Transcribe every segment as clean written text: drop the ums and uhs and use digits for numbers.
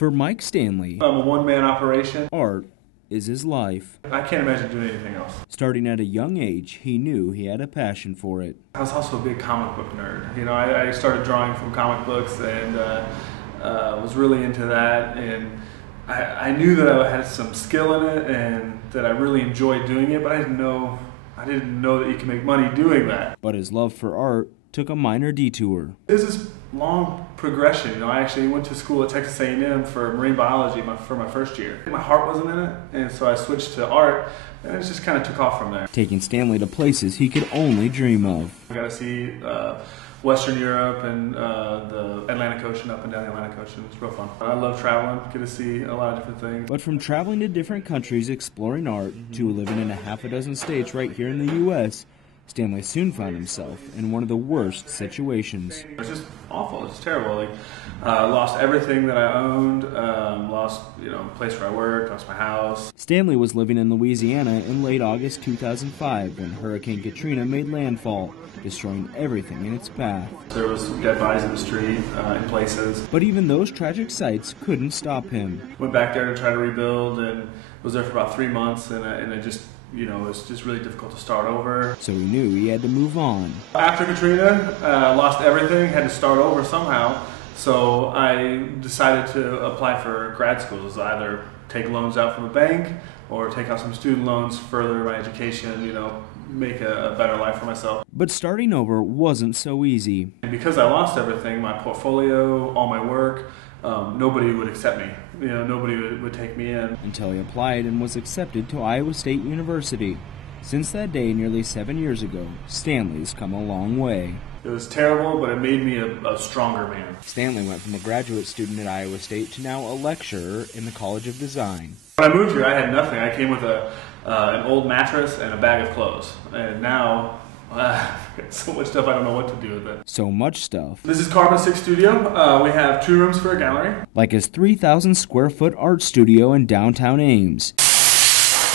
For Mike Stanley, I'm a one-man operation. art is his life. I can't imagine doing anything else. Starting at a young age, he knew he had a passion for it. I was also a big comic book nerd. You know, I started drawing from comic books and was really into that. And I knew that I had some skill in it and that I really enjoyed doing it, but I didn't know that you can make money doing that. But his love for art took a minor detour. This is long progression. You know, I actually went to school at Texas A&M for marine biology for my first year. My heart wasn't in it, and so I switched to art, and it just kind of took off from there. Taking Stanley to places he could only dream of. I got to see Western Europe and the Atlantic Ocean, up and down the Atlantic Ocean. It's real fun. I love traveling, get to see a lot of different things. But from traveling to different countries exploring art to living in a half a dozen states right here in the U.S., Stanley soon found himself in one of the worst situations. It was just awful. It was terrible. Like, lost everything that I owned. Lost, the place where I worked. Lost my house. Stanley was living in Louisiana in late August 2005 when Hurricane Katrina made landfall, destroying everything in its path. There was dead bodies in the street, in places. But even those tragic sights couldn't stop him. Went back there to try to rebuild, and was there for about 3 months, and it just. It was just really difficult to start over. So he knew he had to move on. After Katrina, lost everything, had to start over somehow. So I decided to apply for grad schools, either take loans out from a bank or take out some student loans, further my education, make a better life for myself. But starting over wasn't so easy. And because I lost everything, my portfolio, all my work, nobody would accept me. Nobody would take me in. Until he applied and was accepted to Iowa State University. Since that day, nearly 7 years ago, Stanley's come a long way. It was terrible, but it made me a stronger man. Stanley went from a graduate student at Iowa State to now a lecturer in the College of Design. When I moved here, I had nothing. I came with an old mattress and a bag of clothes. And now, so much stuff, I don't know what to do with it. So much stuff. This is Carbon 6 Studio. We have 2 rooms for a gallery. Like his 3,000 square foot art studio in downtown Ames.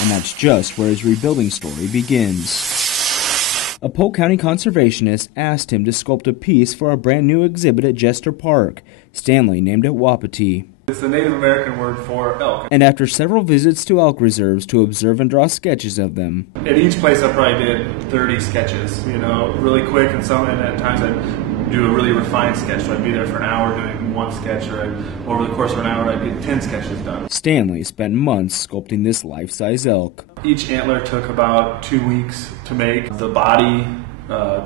And that's just where his rebuilding story begins. A Polk County conservationist asked him to sculpt a piece for a brand new exhibit at Jester Park. Stanley named it Wapiti. It's the Native American word for elk. And after several visits to elk reserves to observe and draw sketches of them. At each place I probably did 30 sketches, really quick, and at times I'd do a really refined sketch. So I'd be there for an hour doing one sketch, or over the course of an hour I'd get 10 sketches done. Stanley spent months sculpting this life-size elk. Each antler took about 2 weeks to make. The body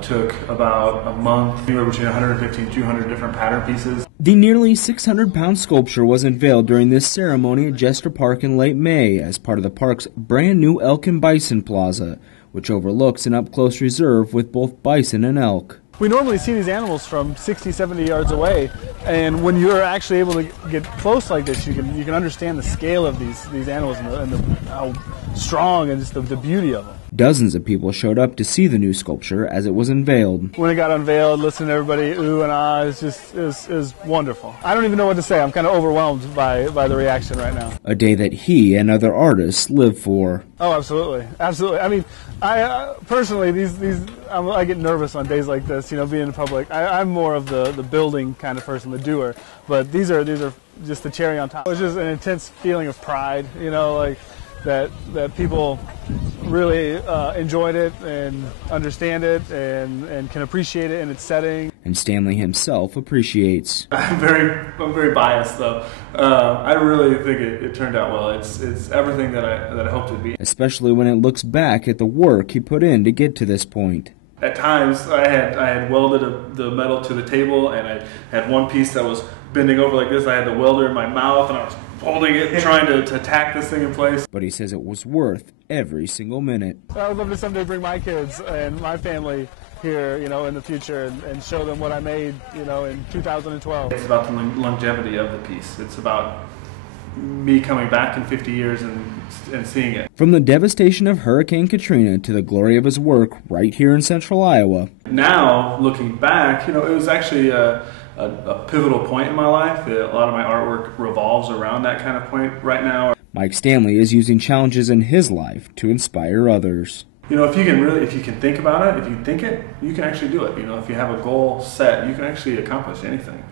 took about a month, anywhere between 150 and 200 different pattern pieces. The nearly 600-pound sculpture was unveiled during this ceremony at Jester Park in late May as part of the park's brand new Elk and Bison Plaza, which overlooks an up-close reserve with both bison and elk. We normally see these animals from 60, 70 yards away, and when you're actually able to get close like this, you can understand the scale of these animals and how strong and just the beauty of them. Dozens of people showed up to see the new sculpture as it was unveiled. When it got unveiled, listening to everybody ooh and ah, it was wonderful. I don't even know what to say. I'm kind of overwhelmed by the reaction right now. A day that he and other artists live for. Oh, absolutely, absolutely. I mean, I personally, I get nervous on days like this. Being in public. I'm more of the building kind of person, the doer. But these are just the cherry on top. It's just an intense feeling of pride. That people really enjoyed it and understand it and can appreciate it in its setting. And Stanley himself appreciates. I'm very biased though. I really think it turned out well. It's everything that I hoped it would be. Especially when it looks back at the work he put in to get to this point. At times, I had welded the metal to the table, and I had one piece that was bending over like this. I had the welder in my mouth, and I was holding it, trying to tack this thing in place. But he says it was worth every single minute. I would love to someday bring my kids and my family here, in the future and show them what I made, in 2012. It's about the longevity of the piece. It's about me coming back in 50 years and seeing it. From the devastation of Hurricane Katrina to the glory of his work right here in central Iowa. Now, looking back, it was actually a pivotal point in my life. A lot of my artwork revolves around that kind of point right now. Mike Stanley is using challenges in his life to inspire others. If you can think about it, if you think it, you can actually do it. If you have a goal set, you can actually accomplish anything.